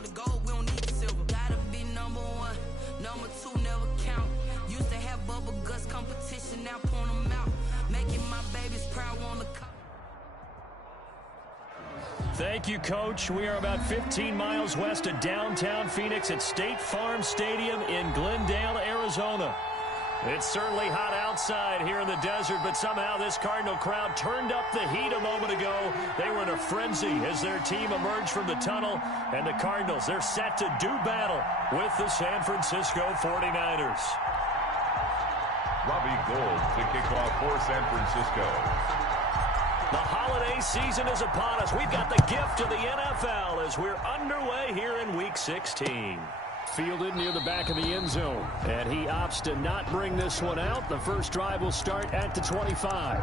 want the gold, we don't need the silver. Gotta be number one, number two never count. Used to have bubble guts competition, now point them out. Making my babies proud on the cup. Thank you, Coach. We are about 15 miles west of downtown Phoenix at State Farm Stadium in Glendale, Arizona. It's certainly hot outside here in the desert, but somehow this Cardinal crowd turned up the heat a moment ago. They were in a frenzy as their team emerged from the tunnel, and the Cardinals, they're set to do battle with the San Francisco 49ers. Robbie Gould to kick off for San Francisco. The holiday season is upon us. We've got the gift of the NFL as we're underway here in Week 16. Fielded near the back of the end zone, and he opts to not bring this one out. The first drive will start at the 25.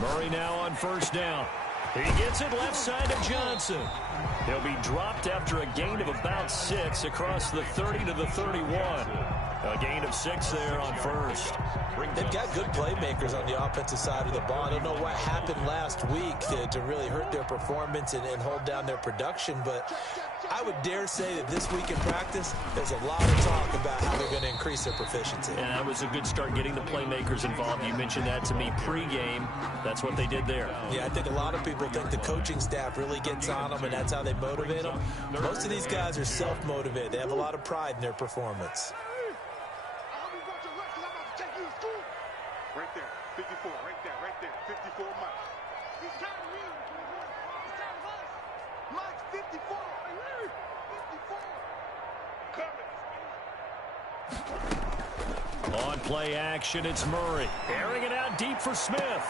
Murray now on first down. He gets it left side to Johnson. He'll be dropped after a gain of about 6 across the 30 to the 31. A gain of 6 there on first. They've got good playmakers on the offensive side of the ball. I don't know what happened last week to really hurt their performance and hold down their production, but I would dare say that this week in practice, there's a lot of talk about how they're going to increase their proficiency. And that was a good start getting the playmakers involved. You mentioned that to me pregame. That's what they did there. Yeah, I think a lot of people think the coaching staff really gets on them, and that's how they motivate them. Most of these guys are self-motivated. They have a lot of pride in their performance. Right there, 54, right there, 54 Mike. He's trying to win. He's trying to Mike's 54. 54. Coming. On play action, it's Murray. Airing it out deep for Smith.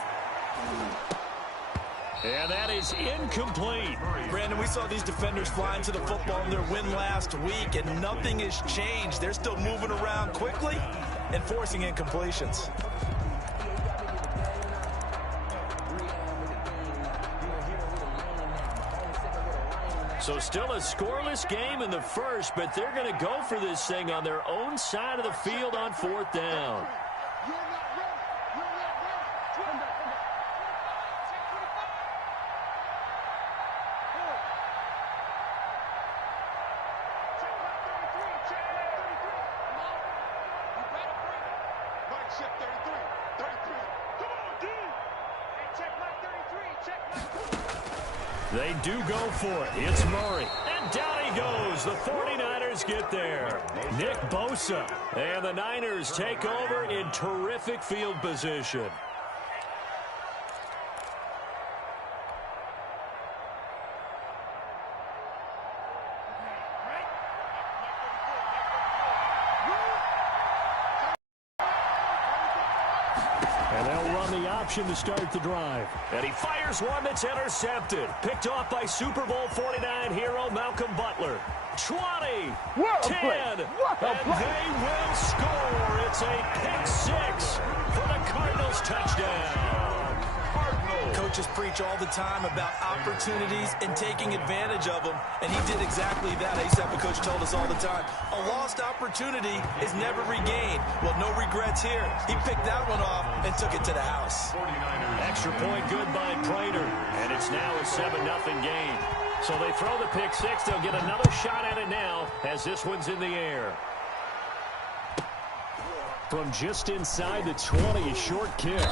And that is incomplete. Brandon, we saw these defenders flying to the football in their win last week, and nothing has changed. They're still moving around quickly and forcing incompletions. So still a scoreless game in the first, but they're going to go for this thing on their own side of the field on fourth down. They do go for it. It's Murray. And down he goes. The 49ers get there. Nick Bosa. And the Niners take over in terrific field position. And they'll run the option to start the drive. And he fires one that's intercepted. Picked off by Super Bowl 49 hero Malcolm Butler. 20, 10, and they will score. It's a pick 6 for the Cardinals touchdown. Coaches preach all the time about opportunities and taking advantage of them, and he did exactly that. I used to have a coach told us all the time, a lost opportunity is never regained. Well, no regrets here. He picked that one off and took it to the house. Extra point good by Prater, and it's now a 7-0 game. So they throw the pick 6. They'll get another shot at it now as this one's in the air. From just inside the 20, a short kick.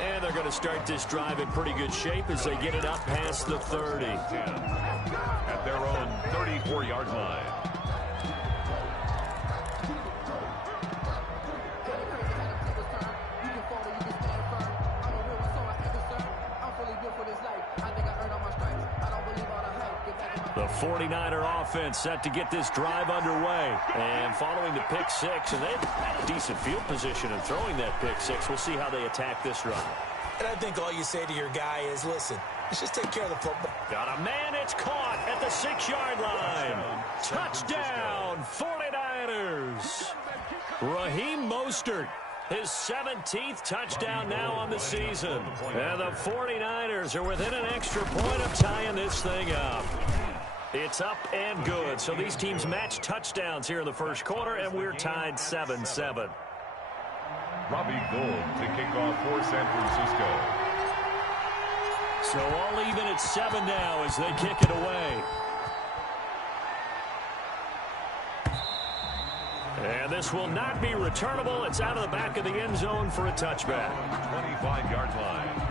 And they're going to start this drive in pretty good shape as they get it up past the 30. At their own 34-yard line. The 49er offense set to get this drive underway. And following the pick six, and they had a decent field position in throwing that pick six. We'll see how they attack this run. And I think all you say to your guy is, listen, let's just take care of the football. Got a man, it's caught at the 6-yard line. Touchdown, 49ers. Raheem Mostert, his 17th touchdown now on the season. And the 49ers are within an extra point of tying this thing up. It's up and good. So these teams match touchdowns here in the first quarter, and we're tied 7-7. Robbie Gould to kick off for San Francisco. So all even at 7 now as they kick it away. And this will not be returnable. It's out of the back of the end zone for a touchback. 25-yard line.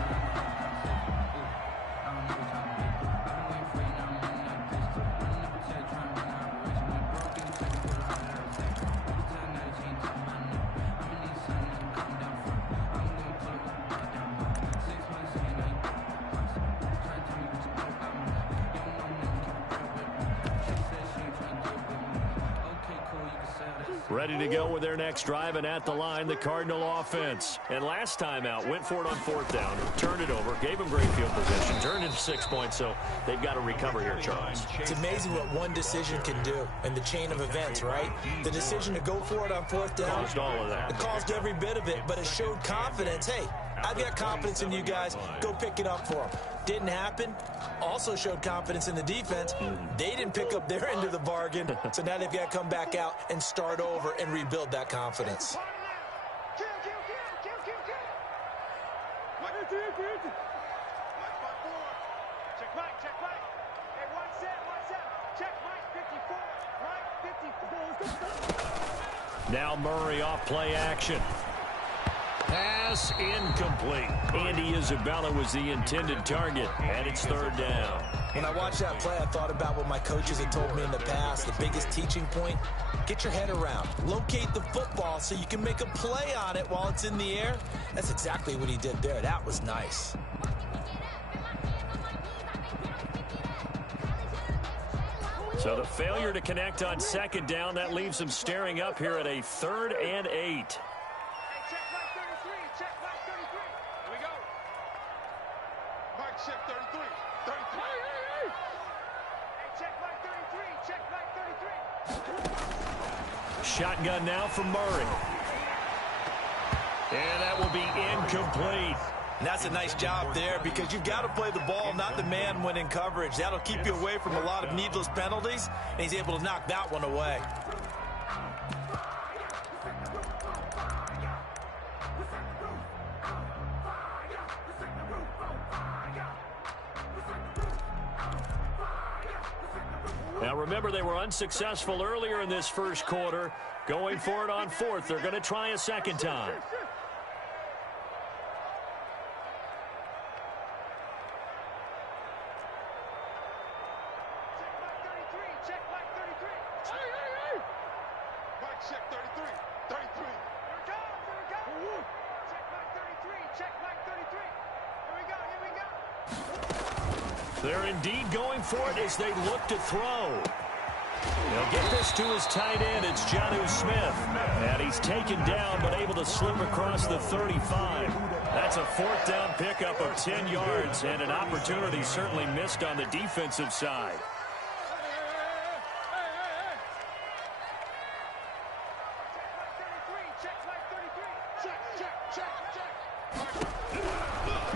Ready to go with their next drive, and at the line, the Cardinal offense. And last time out, went for it on 4th down, turned it over, gave them great field position, turned into 6 points, so they've got to recover here, Charles. It's amazing what one decision can do in the chain of events, right? The decision to go for it on 4th down. Caused all of that. It caused every bit of it, but it showed confidence. Hey, I've got confidence in you guys. Go pick it up for them. Didn't happen. Also showed confidence in the defense. They didn't pick up their end of the bargain, so now they've got to come back out and start over and rebuild that confidence. Now Murray off play action. Pass incomplete. Andy Isabella was the intended target, and it's 3rd down. When I watched that play, I thought about what my coaches had told me in the past. The biggest teaching point, get your head around. Locate the football so you can make a play on it while it's in the air. That's exactly what he did there. That was nice. So the failure to connect on 2nd down, that leaves them staring up here at a 3rd and 8. Check 33. 33. Check Mike 33. Check Mike 33. Shotgun now from Murray. And that will be incomplete. And that's a nice job there because you've got to play the ball, not the man when in coverage. That'll keep you away from a lot of needless penalties, and he's able to knock that one away. Now remember, they were unsuccessful earlier in this first quarter. Going for it on 4th. They're going to try a 2nd time. Check Mike 33. Mike, check 33. 33. Here it comes. Here it comes. Check Mike 33. Check Mike 33. Here we go. Here we go. They're indeed going for it as they look to throw. They'll get this to his tight end. It's Jonnu Smith. And he's taken down but able to slip across the 35. That's a 4th down pickup of 10 yards and an opportunity certainly missed on the defensive side.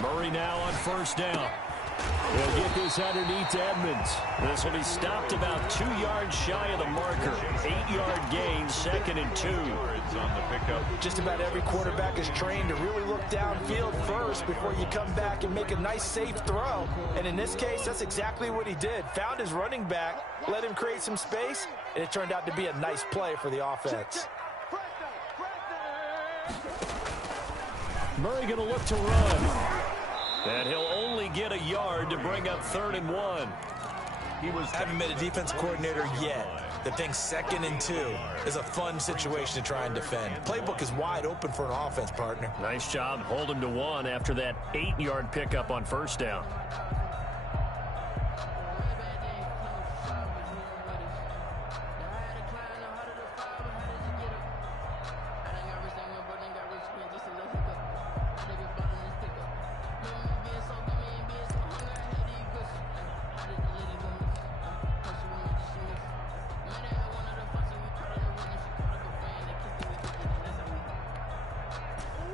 Murray now on 1st down. They'll get this underneath to Edmonds. This will be stopped about 2 yards shy of the marker. 8-yard gain, 2nd and 2. On the pickup. Just about every quarterback is trained to really look downfield first before you come back and make a nice, safe throw. And in this case, that's exactly what he did. Found his running back, let him create some space, and it turned out to be a nice play for the offense. Murray going to look to run. And he'll only get a yard to bring up 3rd and 1. Haven't met a defense coordinator yet that thinks 2nd and 2 is a fun situation to try and defend. Playbook is wide open for an offense, partner. Nice job. Hold him to 1 after that 8-yard pickup on 1st down.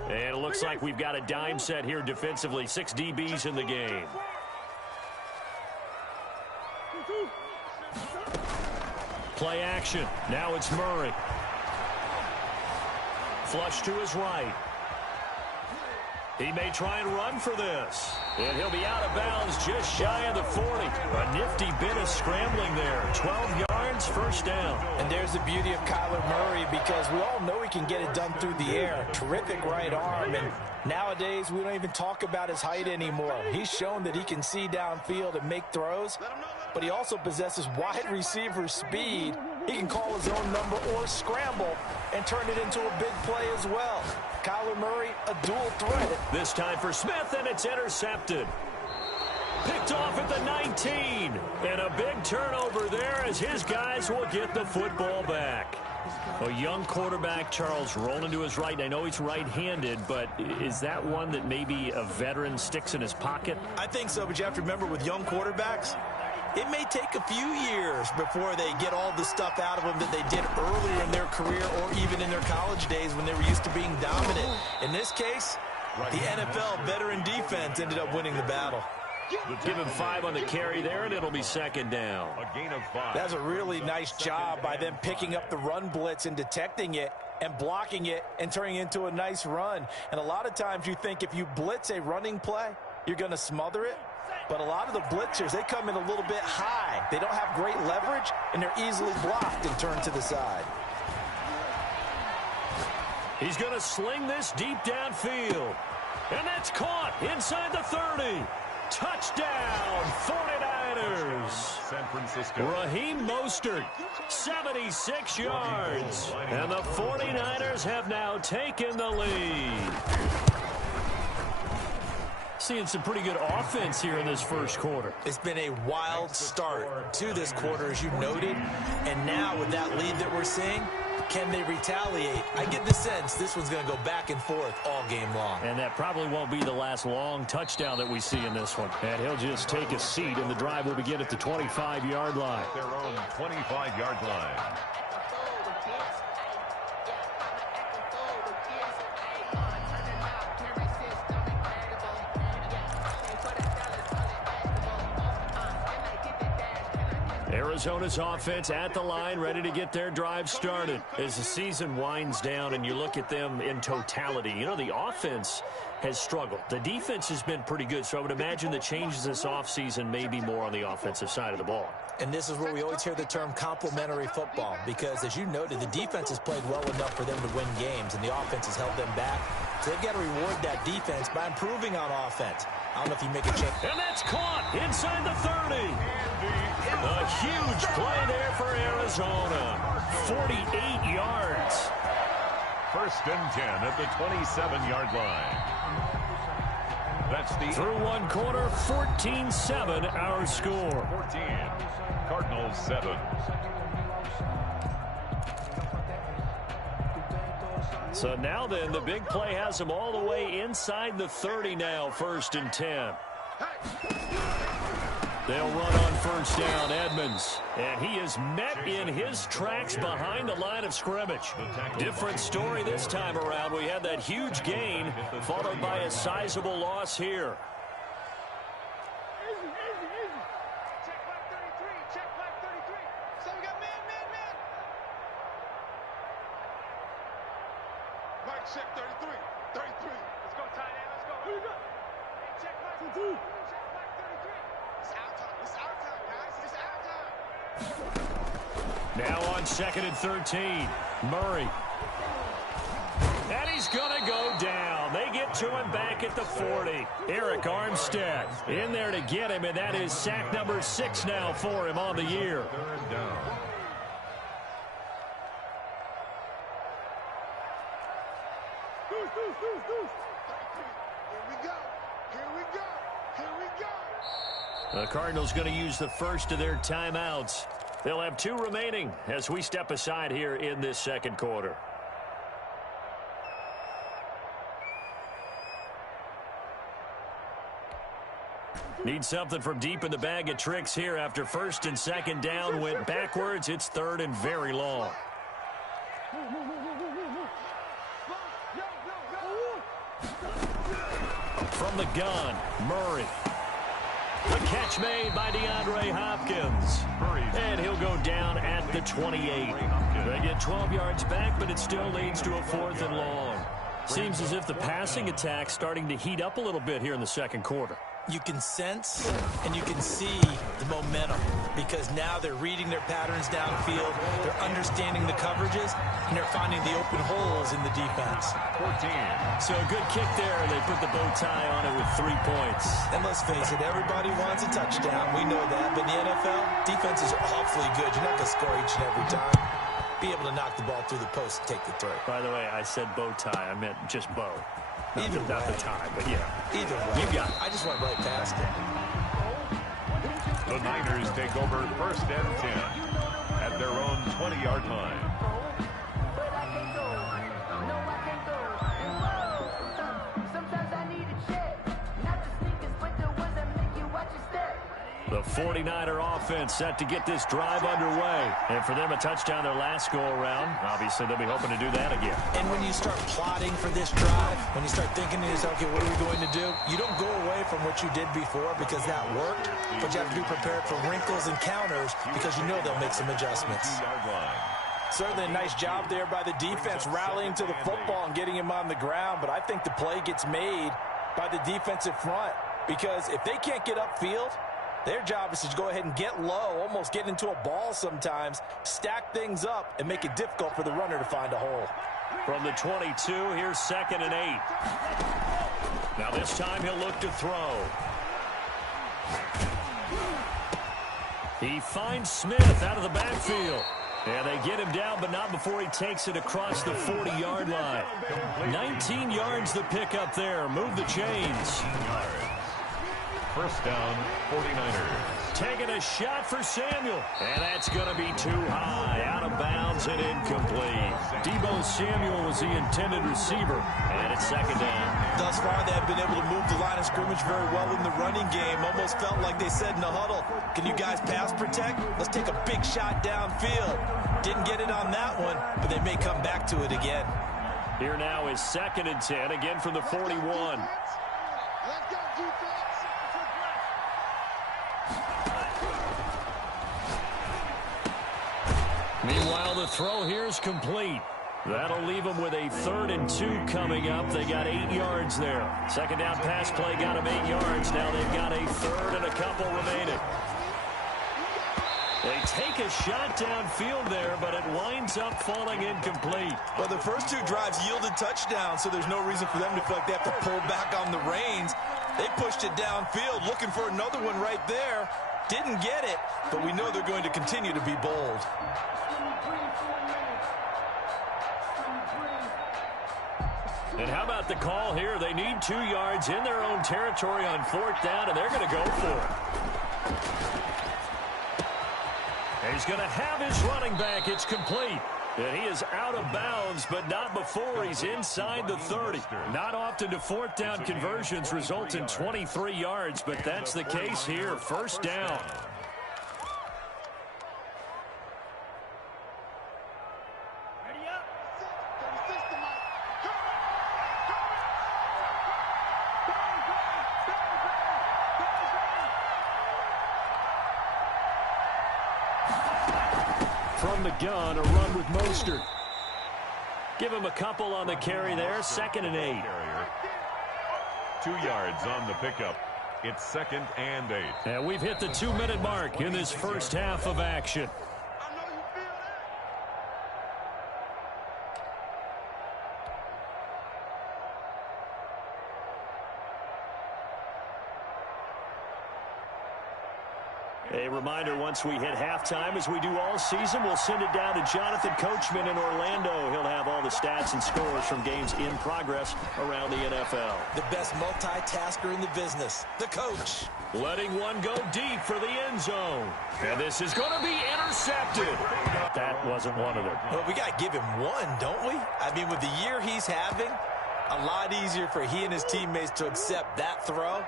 And it looks like we've got a dime set here defensively. 6 DBs in the game. Play action. Now it's Murray. Flush to his right. He may try and run for this. And he'll be out of bounds just shy of the 40. A nifty bit of scrambling there. 12 yards, first down. And there's the beauty of Kyler Murray, because we all know he can get it done through the air. Terrific right arm. And nowadays, we don't even talk about his height anymore. He's shown that he can see downfield and make throws, but he also possesses wide receiver speed. He can call his own number or scramble and turn it into a big play as well. Kyler Murray, a dual threat. This time for Smith, and it's intercepted. Picked off at the 19. And a big turnover there as his guys will get the football back. A young quarterback, Charles, rolling to his right. And I know he's right-handed, but is that one that maybe a veteran sticks in his pocket? I think so, but you have to remember with young quarterbacks, it may take a few years before they get all the stuff out of them that they did earlier in their career or even in their college days when they were used to being dominant. In this case, the NFL veteran defense ended up winning the battle. Give him 5 on the carry there, and it'll be second down. A gain of 5. That's a really nice job by them picking up the run blitz and detecting it and blocking it and turning it into a nice run. And a lot of times you think if you blitz a running play, you're going to smother it. But a lot of the blitzers, they come in a little bit high. They don't have great leverage, and they're easily blocked and turned to the side. He's going to sling this deep downfield. And that's caught inside the 30. Touchdown, 49ers. San Francisco. Raheem Mostert, 76 yards. And the 49ers have now taken the lead. Seeing some pretty good offense here in this first quarter. It's been a wild start to this quarter, as you noted. And now with that lead that we're seeing, can they retaliate? I get the sense this one's going to go back and forth all game long. And that probably won't be the last long touchdown that we see in this one. And he'll just take a seat, and the drive will begin at the 25-yard line. Their own 25-yard line. Arizona's offense at the line, ready to get their drive started. As the season winds down and you look at them in totality, you know, the offense has struggled. The defense has been pretty good, so I would imagine the changes this offseason may be more on the offensive side of the ball. And this is where we always hear the term complementary football, because, as you noted, the defense has played well enough for them to win games, and the offense has held them back. So they've got to reward that defense by improving on offense. I don't know if you make a change. And that's caught inside the 30. A huge play there for Arizona. 48 yards. First and 10 at the 27-yard line. That's the through one quarter, 14-7 our score. 14. Cardinals 7. So now then, the big play has them all the way inside the 30 now, first and 10. They'll run on first down, Edmonds. And he is met in his tracks behind the line of scrimmage. Different story this time around. We had that huge gain, followed by a sizable loss here. Check back 33. Check back 33. So we got man. Mike, check 33. 33. Let's go, tight end. Let's go. Who you got? Hey, check back 33. Check back 33. It's our time. It's our time, guys. It's our time. Now on second and 13, Murray. And he's going to go down. They get to him back at the 40. Eric Armstead in there to get him, and that is sack number 6 now for him on the year. Third down. The Cardinals going to use the first of their timeouts. They'll have 2 remaining as we step aside here in this second quarter. Need something from deep in the bag of tricks here after first and second down went backwards. It's third and very long. From the gun, Murray. The catch made by DeAndre Hopkins. And he'll go down at the 28. They get 12 yards back, but it still leads to a 4th and long. Seems as if the passing attack's starting to heat up a little bit here in the second quarter. You can sense and you can see the momentum because now they're reading their patterns downfield, they're understanding the coverages, and they're finding the open holes in the defense. 14. So a good kick there, and they put the bow tie on it with 3 points. And let's face it, everybody wants a touchdown. We know that. But in the NFL, defenses are awfully good. You're not going to score each and every time. Be able to knock the ball through the post and take the throw. By the way, I said bow tie. I meant just bow. Not the tie, but yeah. Either way. You got it. I just went right past it. The Niners take over 1st and 10 at their own 20-yard line. The 49er offense set to get this drive underway. And for them, a touchdown their last go-around. Obviously, they'll be hoping to do that again. And when you start plotting for this drive, when you start thinking to yourself, okay, what are we going to do? You don't go away from what you did before because that worked, but you have to be prepared for wrinkles and counters because you know they'll make some adjustments. Certainly a nice job there by the defense rallying to the football and getting him on the ground, but I think the play gets made by the defensive front because if they can't get upfield, their job is to go ahead and get low, almost get into a ball sometimes, stack things up, and make it difficult for the runner to find a hole. From the 22, here's 2nd and 8. Now this time he'll look to throw. He finds Smith out of the backfield. And they get him down, but not before he takes it across the 40-yard line. 19 yards the pickup there. Move the chains. 1st down, 49ers. Taking a shot for Samuel. And that's going to be too high. Out of bounds and incomplete. Deebo Samuel was the intended receiver. And it's 2nd down. Thus far, they have been able to move the line of scrimmage very well in the running game. Almost felt like they said in the huddle, can you guys pass protect? Let's take a big shot downfield. Didn't get it on that one, but they may come back to it again. Here now is 2nd and 10, again from the 41. Let's go, defense. Meanwhile, the throw here is complete. That'll leave them with a 3rd and 2 coming up. They got 8 yards there. 2nd down pass play got them 8 yards. Now they've got a 3rd and a couple remaining. They take a shot downfield there, but it winds up falling incomplete. Well, the first 2 drives yielded touchdowns, so there's no reason for them to feel like they have to pull back on the reins. They pushed it downfield, looking for another one right there. Didn't get it, but we know they're going to continue to be bold. And how about the call here? They need 2 yards in their own territory on 4th down, and they're going to go for it. And he's going to have his running back. It's complete. And he is out of bounds, but not before he's inside the 30. Not often do 4th down conversions result in 23 yards, but that's the case here. 1st down. From the gun, a run with Mostert. Give him a couple on the carry there. 2nd and 8. 2 yards on the pickup. It's 2nd and 8. And we've hit the 2-minute mark in this first half of action. A reminder, once we hit halftime, as we do all season, we'll send it down to Jonathan Coachman in Orlando. He'll have all the stats and scores from games in progress around the NFL. The best multitasker in the business, the coach. Letting one go deep for the end zone. And this is going to be intercepted. That wasn't one of them. Well, we got to give him one, don't we? I mean, with the year he's having, a lot easier for he and his teammates to accept that throw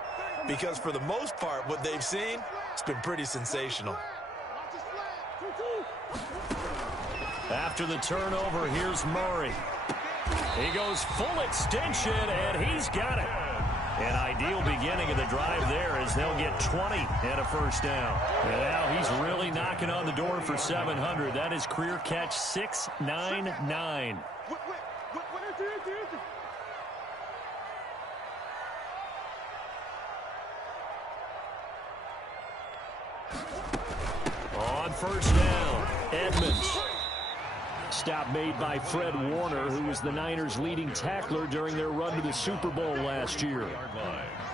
because for the most part, what they've seen, it's been pretty sensational. After the turnover, here's Murray. He goes full extension, and he's got it. An ideal beginning of the drive there as they'll get 20 and a first down. And now he's really knocking on the door for 700. That is career catch 699. On first down, Edmonds. Stop made by Fred Warner, who was the Niners' leading tackler during their run to the Super Bowl last year.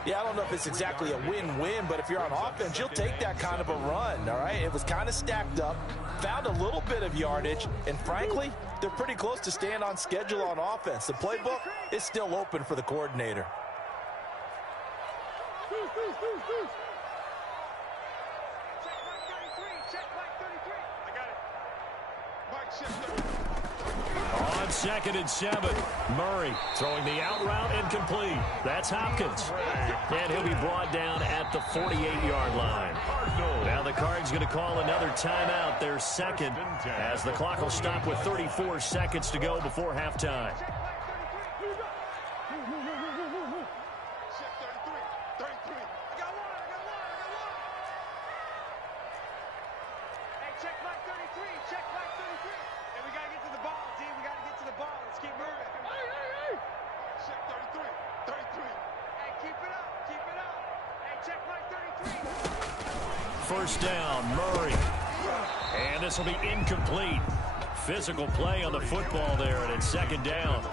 Yeah, I don't know if it's exactly a win-win, but if you're on offense, you'll take that kind of a run, all right? It was kind of stacked up, found a little bit of yardage, and frankly, they're pretty close to staying on schedule on offense. The playbook is still open for the coordinator. On 2nd and 7, Murray throwing the out route incomplete. That's Hopkins. And he'll be brought down at the 48-yard line. Now the Cards going to call another timeout, their second, as the clock will stop with 34 seconds to go before halftime. First down, Murray. And this will be incomplete. Physical play on the football there, and it's 2nd down.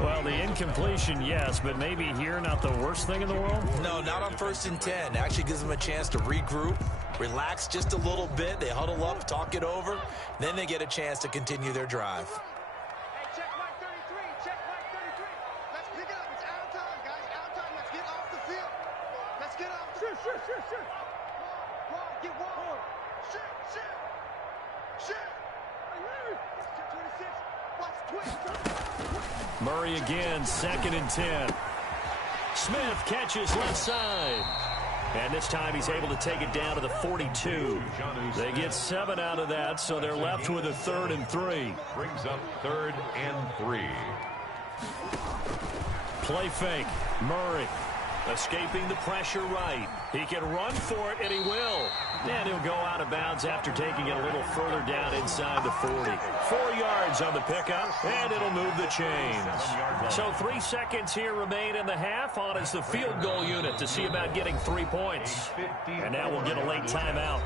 Well, the incompletion, yes, but maybe here not the worst thing in the world? No, not on 1st and 10. Actually gives them a chance to regroup, relax just a little bit. They huddle up, talk it over. Then they get a chance to continue their drive. Hey, check Mike 33. Check Mike 33. Let's pick it up. It's out of time, guys. Out of time. Let's get off the field. Let's get off the field. Shit. Get one. Shit. Murray again, 2nd and 10. Smith catches left side. And this time he's able to take it down to the 42. They get 7 out of that, so they're left with a 3rd and 3. Brings up 3rd and 3. Play fake. Murray escaping the pressure right. He can run for it, and he will. And he'll go out of bounds after taking it a little further down inside the 40. 4 yards on the pickup, and it'll move the chains. So 3 seconds here remain in the half. On is the field goal unit to see about getting 3 points. And now we'll get a late timeout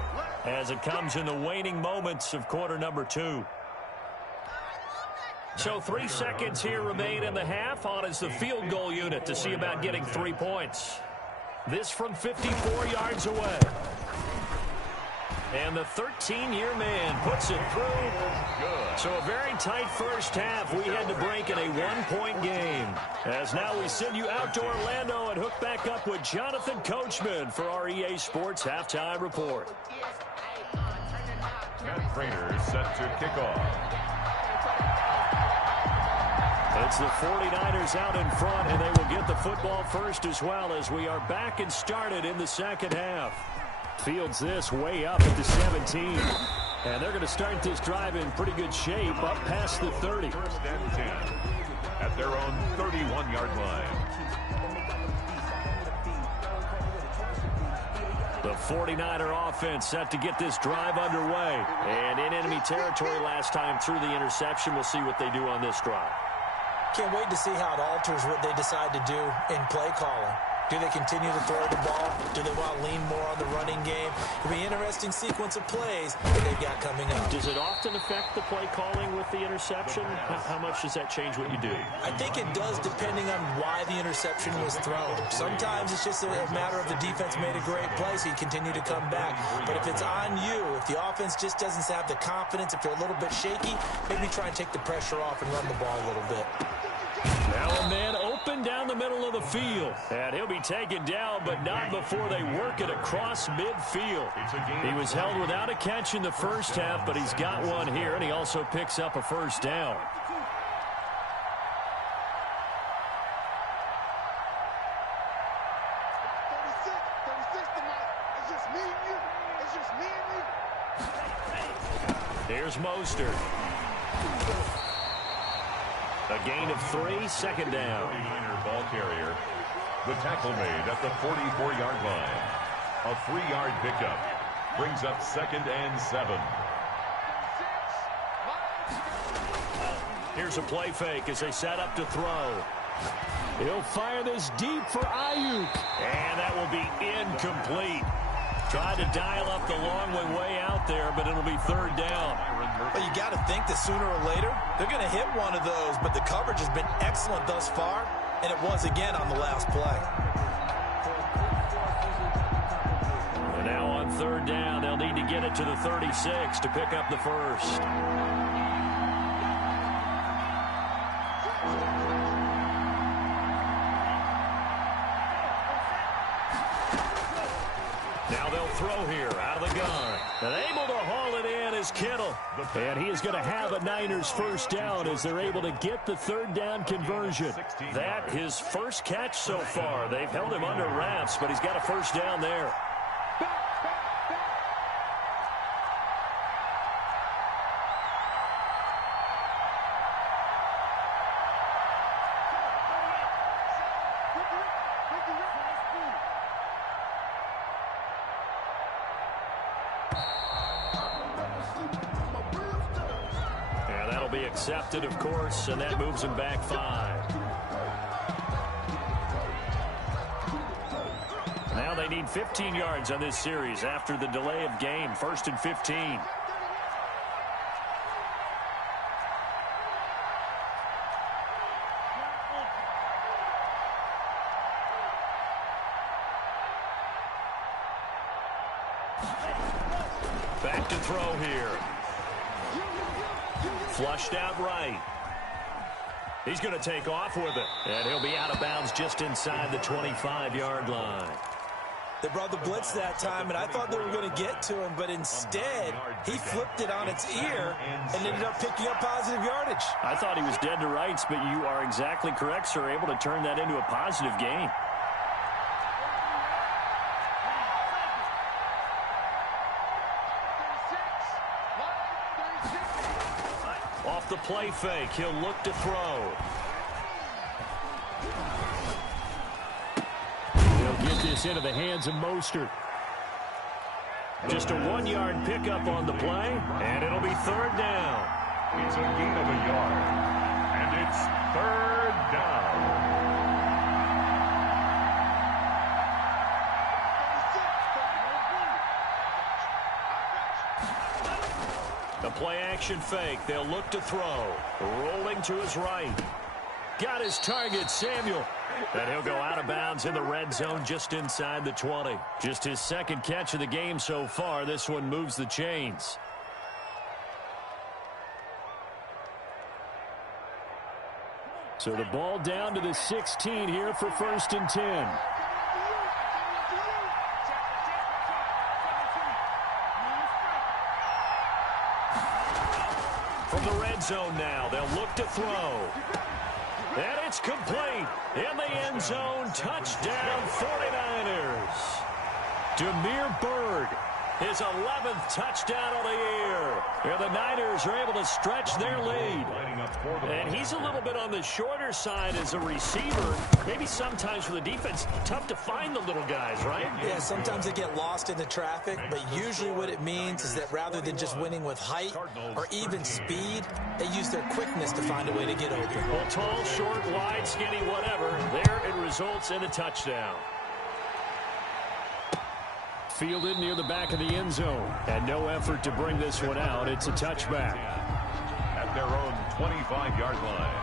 as it comes in the waning moments of quarter number 2. So 3 seconds here remain in the half. On is the field goal unit to see about getting 3 points. This from 54 yards away. And the 13-year man puts it through. So a very tight first half. We had to break in a 1-point game. As now we send you out to Orlando and hook back up with Jonathan Coachman for our EA Sports Halftime Report. Matt Prater set to kick off. It's the 49ers out in front, and they will get the football first as well as we are back and started in the second half. Fields this way up at the 17. And they're going to start this drive in pretty good shape up past the 30. 1st and 10 at their own 31-yard line. The 49er offense set to get this drive underway. And in enemy territory last time through the interception. We'll see what they do on this drive. Can't wait to see how it alters what they decide to do in play calling. Do they continue to throw the ball? Do they want to lean more on the running game? It'll be an interesting sequence of plays that they've got coming up. Does it often affect the play calling with the interception? How much does that change what you do? I think it does depending on why the interception was thrown. Sometimes it's just a matter of the defense made a great play, so you continue to come back. But if it's on you, if the offense just doesn't have the confidence, if they're a little bit shaky, maybe try and take the pressure off and run the ball a little bit. Now a man open down the middle of the field. And he'll be taken down, but not before they work it across midfield. He was held without a catch in the first half, but he's got one here, and he also picks up a first down. Here's Mostert. A gain of 3, 2nd down. 49er ball carrier The tackle made at the 44-yard line. A 3-yard pickup brings up 2nd and 7. Here's a play fake as they set up to throw. He'll fire this deep for Ayuk. And that will be incomplete. Tried to dial up the long way out there, but it'll be 3rd down. Well, you got to think that sooner or later, they're going to hit one of those, but the coverage has been excellent thus far, and it was again on the last play. And now on 3rd down, they'll need to get it to the 36 to pick up the first. Now they'll throw here out of the gun. And able to haul it in is Kittle. And he is going to have a Niners first down as they're able to get the 3rd down conversion. That his first catch so far. They've held him under wraps, but he's got a first down there. Accepted, of course, and that moves him back 5. Now they need 15 yards on this series after the delay of game. 1st and 15. Back to throw here. Flushed out right. He's going to take off with it. And he'll be out of bounds just inside the 25-yard line. They brought the blitz that time, and I thought they were going to get to him, but instead, he flipped it on its ear and ended up picking up positive yardage. I thought he was dead to rights, but you are exactly correct, sir. Able to turn that into a positive gain. Off the play fake, he'll look to throw. They'll get this into the hands of Mostert. Just a 1-yard pickup on the play, and it'll be 3rd down. It's a gain of a yard, and it's 3rd down. The play-action fake. They'll look to throw. Rolling to his right. Got his target, Samuel. And he'll go out of bounds in the red zone just inside the 20. Just his 2nd catch of the game so far. This one moves the chains. So the ball down to the 16 here for 1st and 10. From the red zone now, they'll look to throw. And it's complete. In the end zone, touchdown 49ers. Demir Bird, his 11th touchdown of the year. And the Niners are able to stretch their lead. And he's a little bit on the shorter side as a receiver. Maybe sometimes for the defense, tough to find the little guys, right? Yeah, sometimes they get lost in the traffic, but usually what it means is that rather than just winning with height or even speed, they use their quickness to find a way to get open. Well, tall, short, wide, skinny, whatever. There it results in a touchdown. Fielded near the back of the end zone. And no effort to bring this one out. It's a touchback. At their own 25-yard line.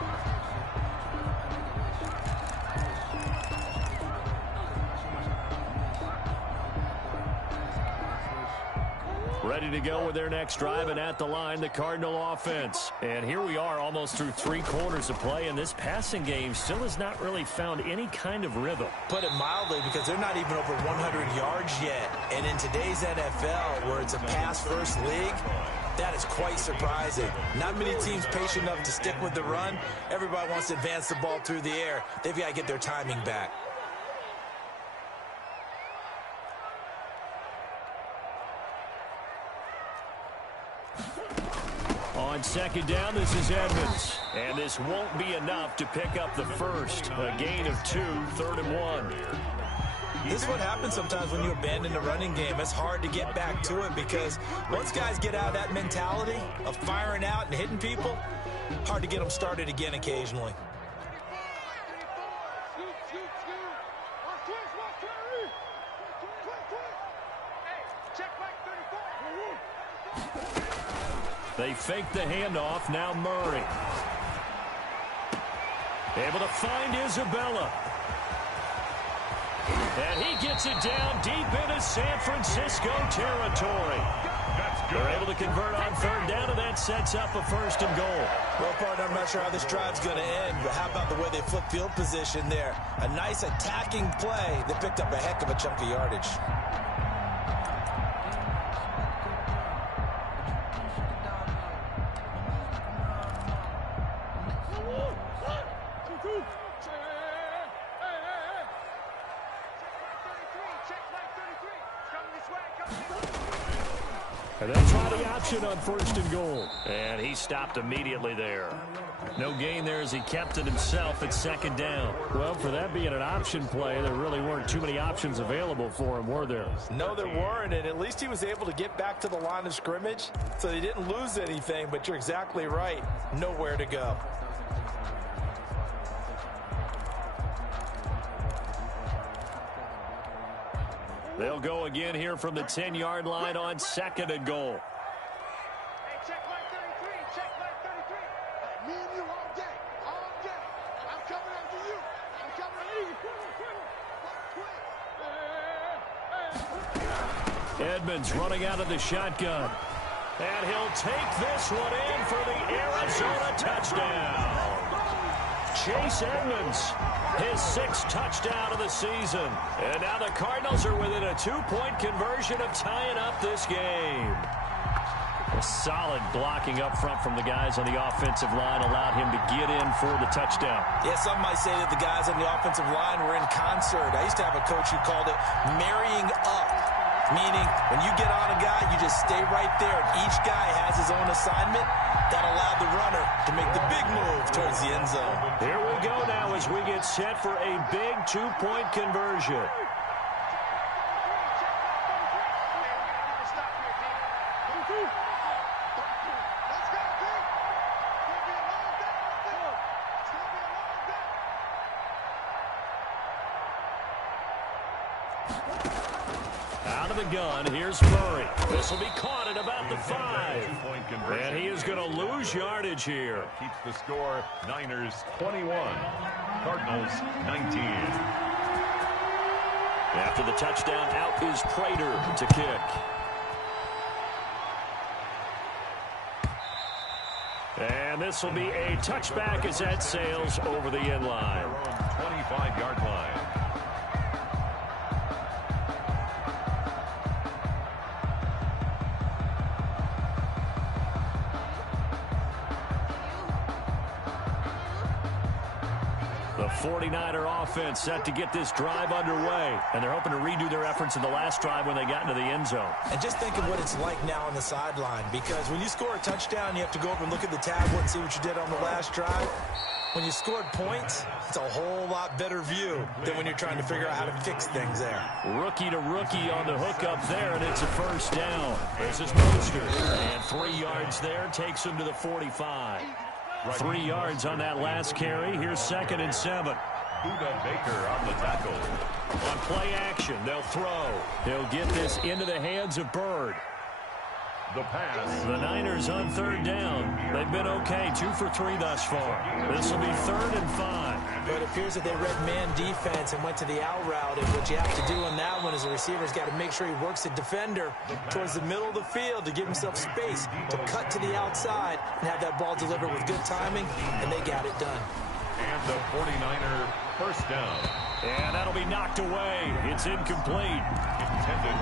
Ready to go with their next drive, and at the line, the Cardinal offense. And here we are almost through 3 quarters of play, and this passing game still has not really found any kind of rhythm. Put it mildly, because they're not even over 100 yards yet. And in today's NFL, where it's a pass-first league, that is quite surprising. Not many teams patient enough to stick with the run. Everybody wants to advance the ball through the air. They've got to get their timing back. On second down, this is Edmonds. And this won't be enough to pick up the first. A gain of 2, 3rd and 1. This is what happens sometimes when you abandon the running game. It's hard to get back to it because once guys get out of that mentality of firing out and hitting people, hard to get them started again occasionally. They fake the handoff. Now Murray. Able to find Isabella. And he gets it down deep into San Francisco territory. They're able to convert on 3rd down, and that sets up a 1st and goal. Well, partner, I'm not sure how this drive's going to end, but how about the way they flip field position there? A nice attacking play that picked up a heck of a chunk of yardage. And they'll try the option on 1st and goal. And he stopped immediately there. No gain there as he kept it himself at 2nd down. Well, for that being an option play, there really weren't too many options available for him, were there? No, there weren't, and at least he was able to get back to the line of scrimmage, so he didn't lose anything, but you're exactly right. Nowhere to go. They'll go again here from the 10-yard line on 2nd and goal. Hey, check line 33, check line 33. Me and you all day, all day. I'm coming after you. I'm coming after you. Edmonds running out of the shotgun. And he'll take this one in for the Arizona touchdown. Chase Edmonds, his 6th touchdown of the season. And now the Cardinals are within a 2-point conversion of tying up this game. A solid blocking up front from the guys on the offensive line allowed him to get in for the touchdown. Yeah, some might say that the guys on the offensive line were in concert. I used to have a coach who called it marrying up, meaning when you get on a guy, you just stay right there, and each guy has his own assignment. That allowed the runner to make the big move towards the end zone. Here we go now as we get set for a big 2-point conversion. Out of the gun, here's Murray. This will be caught at about the 5. And he is going to lose yardage here. Keeps the score, Niners 21, Cardinals 19. After the touchdown, out is Prater to kick. And this will be a touchback as that sails over the end line. 25-yard line. The 49er offense set to get this drive underway. And they're hoping to redo their efforts in the last drive when they got into the end zone. And just think of what it's like now on the sideline, because when you score a touchdown, you have to go over and look at the tablet and see what you did on the last drive. When you scored points, it's a whole lot better view than when you're trying to figure out how to fix things there. Rookie to rookie on the hook up there, and it's a 1st down. This is Mostert. And 3 yards there takes him to the 45. 3 yards on that last carry. Here's 2nd and 7. Buda Baker on the tackle. On play action, they'll throw. He'll get this into the hands of Bird. The pass. The Niners on 3rd down. They've been okay, 2 for 3 thus far. This will be 3rd and 5. But it appears that they read man defense and went to the out route. And what you have to do on that one is the receiver's got to make sure he works the defender towards the middle of the field to give himself space to cut to the outside and have that ball delivered with good timing, and they got it done. And the 49er 1st down. And that'll be knocked away. It's incomplete.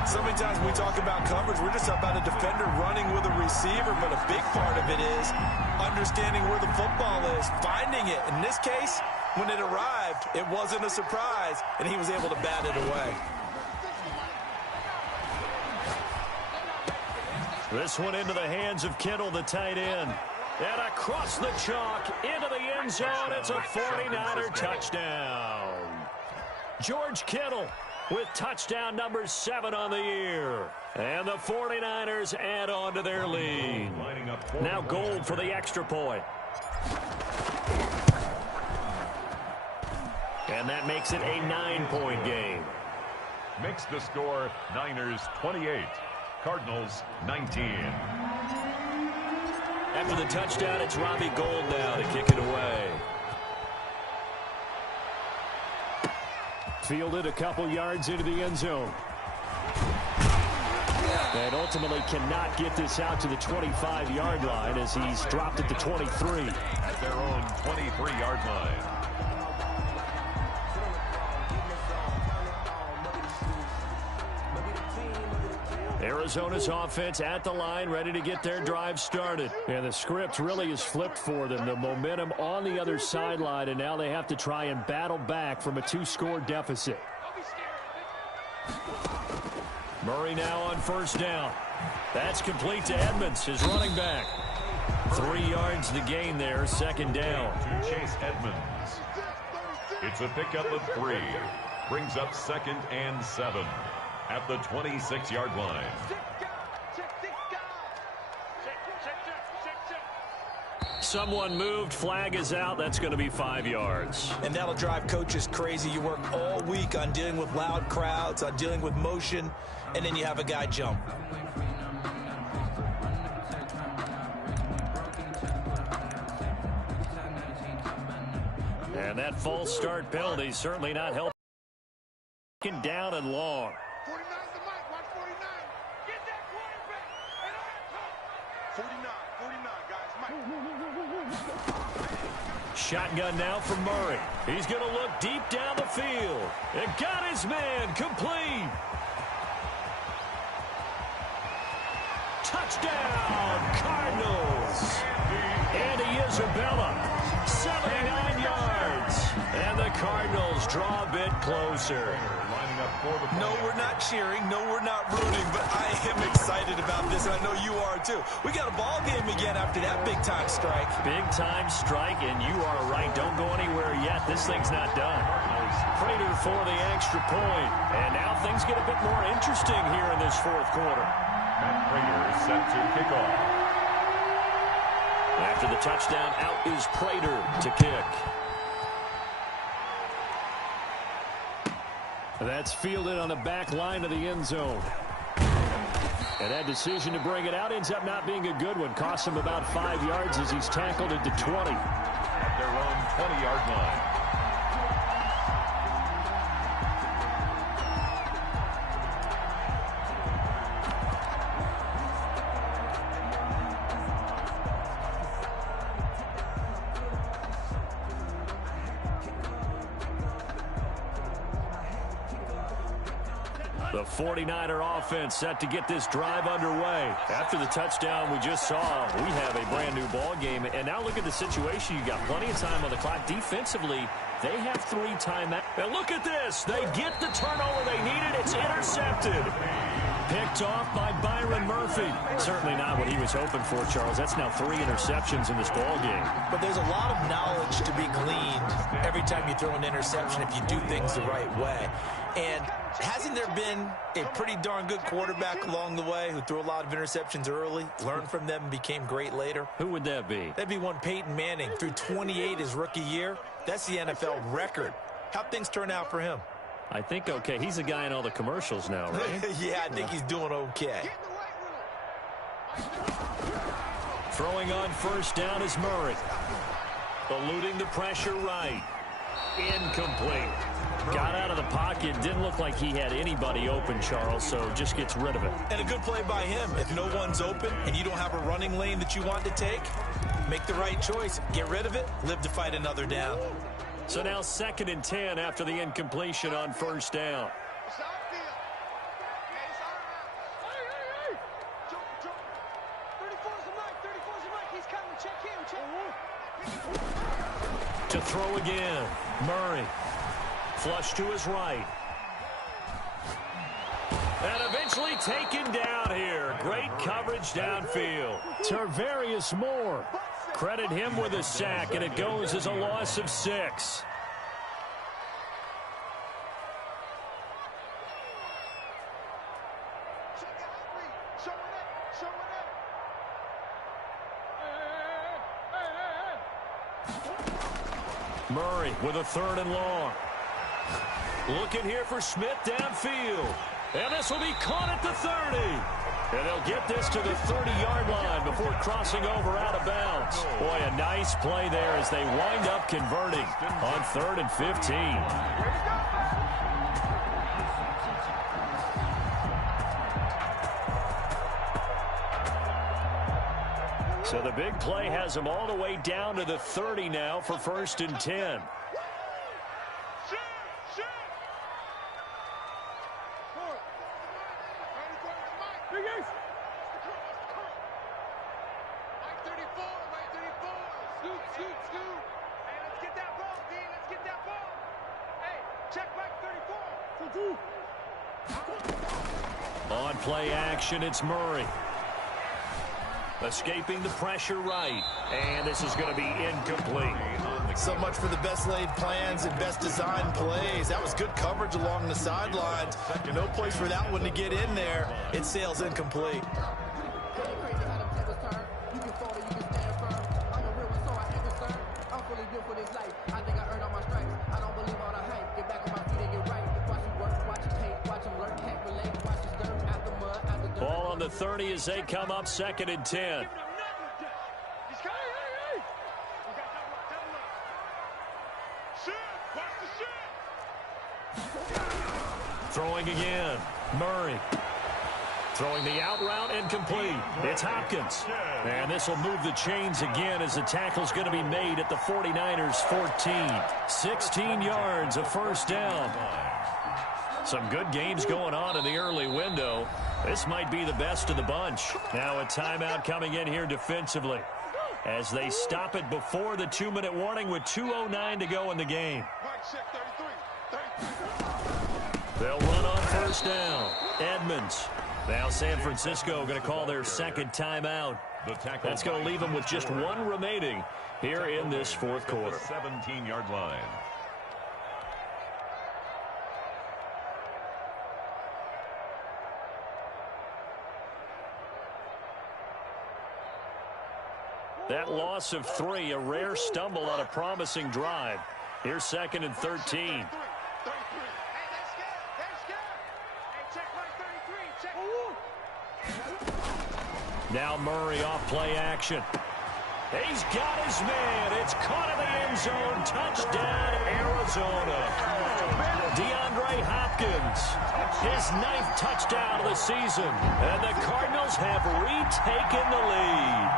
So many times when we talk about coverage, we're just about a defender running with a receiver, but a big part of it is understanding where the football is, finding it. In this case, when it arrived, it wasn't a surprise, and he was able to bat it away. This one into the hands of Kittle, the tight end. And across the chalk into the end zone. It's a 49er touchdown. George Kittle with touchdown number 7 on the year. And the 49ers add on to their lead. Now Gold for the extra point. And that makes it a 9-point game. Makes the score Niners 28, Cardinals 19. After the touchdown, it's Robbie Gould now to kick it away. Fielded a couple yards into the end zone. And ultimately cannot get this out to the 25-yard line as he's dropped at the 23. At their own 23-yard line. Arizona's offense at the line, ready to get their drive started. And the script really is flipped for them. The momentum on the other sideline, and now they have to try and battle back from a 2-score deficit. Murray now on first down. That's complete to Edmonds, his running back. 3 yards to gain there, second down. To Chase Edmonds. It's a pickup of 3. Brings up 2nd and 7 at the 26-yard line. Someone moved, flag is out. That's going to be 5 yards. And that'll drive coaches crazy. You work all week on dealing with loud crowds, on dealing with motion, and then you have a guy jump. And that false start penalty certainly not helping. Down and long. 49's the mic. Watch 49. Get that quarterback. 49, guys. Mike. Shotgun now from Murray. He's going to look deep down the field. And got his man complete. Touchdown, Cardinals. Andy Isabella, 79 yards. And the Cardinals draw a bit closer. No, we're not cheering. No, we're not rooting. But I am excited about this, and I know you are too. We got a ball game again after that big-time strike. Big-time strike, and you are right. Don't go anywhere yet. This thing's not done. Prater for the extra point. And now things get a bit more interesting here in this fourth quarter. Matt Prater is set to kick off. After the touchdown, out is Prater to kick. That's fielded on the back line of the end zone. And that decision to bring it out ends up not being a good one. Costs him about 5 yards as he's tackled at the 20. At their own 20-yard line. The 49er offense set to get this drive underway. After the touchdown we just saw, we have a brand new ball game. And now look at the situation. You got plenty of time on the clock. Defensively, they have 3 timeouts. And look at this. They get the turnover they needed. It's intercepted. Picked off by Byron Murphy. Certainly not what he was hoping for, Charles. That's now 3 interceptions in this ball game. But there's a lot of knowledge to be gleaned every time you throw an interception if you do things the right way. And hasn't there been a pretty darn good quarterback along the way who threw a lot of interceptions early, learned from them, and became great later? Who would that be? That'd be one Peyton Manning. Threw 28 his rookie year. That's the NFL record. How'd things turn out for him? I think okay. He's a guy in all the commercials now, right? Yeah, I think he's doing okay. Throwing on first down is Murray. Eluding the pressure right. Incomplete. Got out of the pocket. Didn't look like he had anybody open, Charles, so just gets rid of it. And a good play by him. If no one's open and you don't have a running lane that you want to take, make the right choice. Get rid of it. Live to fight another down. So now 2nd and 10 after the incompletion on first down. To throw again. Murray. Flush to his right. And eventually taken down here. Great coverage downfield. Tarvarius Moore. Credit him with a sack, and it goes as a loss of 6. Murray with a 3rd and long. Looking here for Smith downfield. And this will be caught at the 30. And they'll get this to the 30-yard line before crossing over out of bounds. Boy, a nice play there as they wind up converting on 3rd and 15. So the big play has them all the way down to the 30 now for 1st and 10. On play action, it's Murray. Escaping the pressure right. And this is going to be incomplete. So much for the best laid plans and best designed plays. That was good coverage along the sidelines. No place for that one to get in there. It sails incomplete. Ball on the 30 as they come up 2nd and 10. Throwing again. Murray. Throwing the out route incomplete. It's Hopkins. And this will move the chains again as the tackle's going to be made at the 49ers 14. 16 yards, a 1st down. Some good games going on in the early window. This might be the best of the bunch. Now a timeout coming in here defensively as they stop it before the 2-minute warning with 2:09 to go in the game. They'll run on 1st down. Edmonds. Now San Francisco going to call their 2nd timeout. That's going to leave them with just 1 remaining here in this 4th quarter. 17-yard line. That loss of 3, a rare stumble on a promising drive. Here's 2nd and 13. Now Murray off play action. He's got his man. It's caught in the end zone. Touchdown, Arizona. DeAndre Hopkins, his 9th touchdown of the season. And the Cardinals have retaken the lead.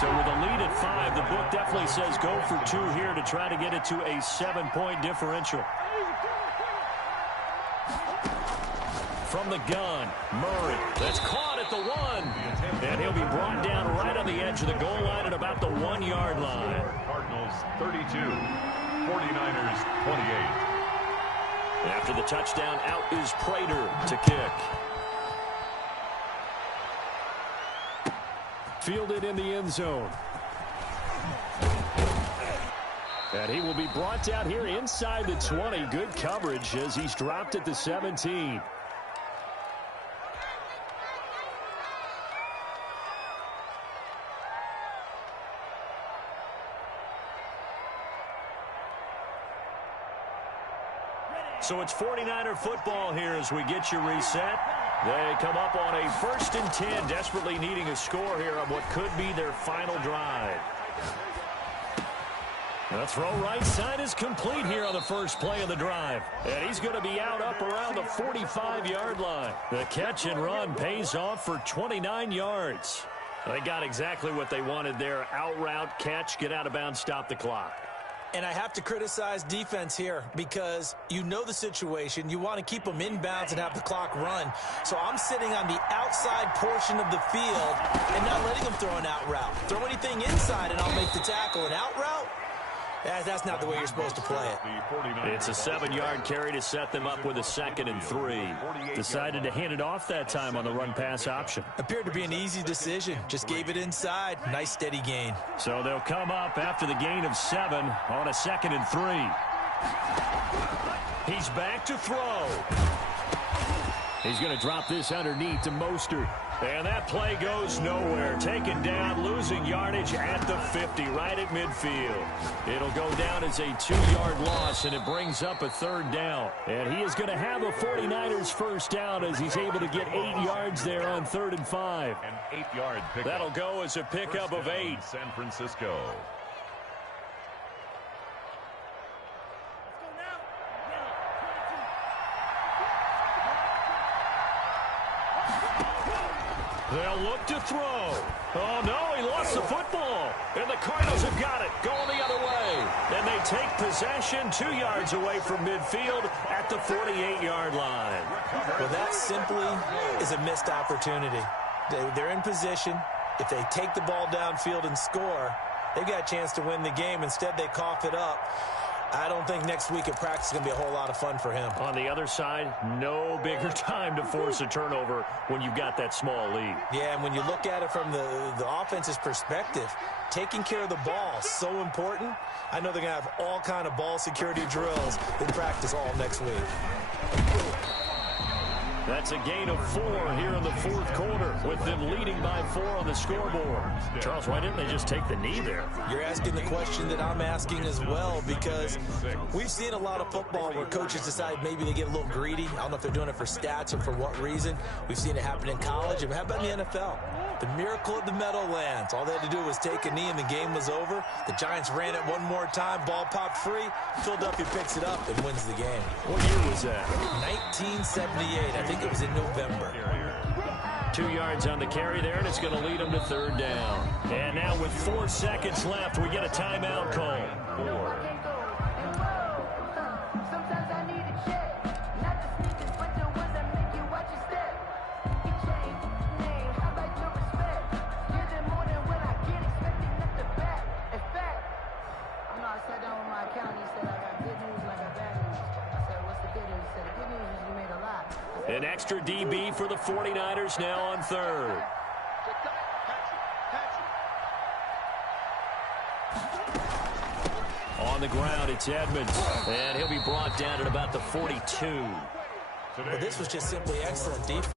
So with a lead at 5, the book definitely says go for 2 here to try to get it to a 7-point differential. From the gun, Murray. That's caught at the 1. And he'll be brought down right on the edge of the goal line at about the 1-yard line. Cardinals 32, 49ers 28. After the touchdown, out is Prater to kick. Fielded in the end zone. And he will be brought down here inside the 20. Good coverage as he's dropped at the 17. So it's 49er football here as we get you reset. They come up on a 1st and 10, desperately needing a score here on what could be their final drive. The throw right side is complete here on the first play of the drive. And he's going to be out up around the 45-yard line. The catch and run pays off for 29 yards. They got exactly what they wanted there. Out route, catch, get out of bounds, stop the clock. And I have to criticize defense here because you know the situation. You want to keep them inbounds and have the clock run. So I'm sitting on the outside portion of the field and not letting them throw an out route. Throw anything inside and I'll make the tackle. An out route? That's not the way you're supposed to play it. It's a 7-yard carry to set them up with a 2nd and 3. Decided to hand it off that time on the run-pass option. Appeared to be an easy decision. Just gave it inside. Nice steady gain. So they'll come up after the gain of 7 on a 2nd and 3. He's back to throw. He's going to drop this underneath to Mostert. And that play goes nowhere. Taken down, losing yardage at the 50, right at midfield. It'll go down as a 2-yard loss, and it brings up a 3rd down. And he is going to have a 49ers first down as he's able to get 8 yards there on 3rd and 5. An 8-yard pickup. That'll go as a pickup of 8. San Francisco. They'll look to throw. Oh, no, he lost the football. And the Cardinals have got it, going the other way. And they take possession 2 yards away from midfield at the 48-yard line. Well, that simply is a missed opportunity. They're in position. If they take the ball downfield and score, they've got a chance to win the game. Instead, they cough it up. I don't think next week at practice is going to be a whole lot of fun for him. On the other side, no bigger time to force a turnover when you've got that small lead. Yeah, and when you look at it from the offense's perspective, taking care of the ball is so important. I know they're going to have all kind of ball security drills in practice all next week. That's a gain of 4 here in the 4th quarter with them leading by 4 on the scoreboard. Charles, why didn't they just take the knee there? You're asking the question that I'm asking as well, because we've seen a lot of football where coaches decide maybe they get a little greedy. I don't know if they're doing it for stats or for what reason. We've seen it happen in college. And how about in the NFL? The miracle of the Meadowlands. All they had to do was take a knee and the game was over. The Giants ran it one more time. Ball popped free. Philadelphia picks it up and wins the game. What year was that? 1978. I think it was in November. 2 yards on the carry there, and it's going to lead them to 3rd down. And now with 4 seconds left, we get a timeout call. An extra DB for the 49ers now on 3rd. On the ground, it's Edmonds, and he'll be brought down at about the 42. Well, this was just simply excellent defense.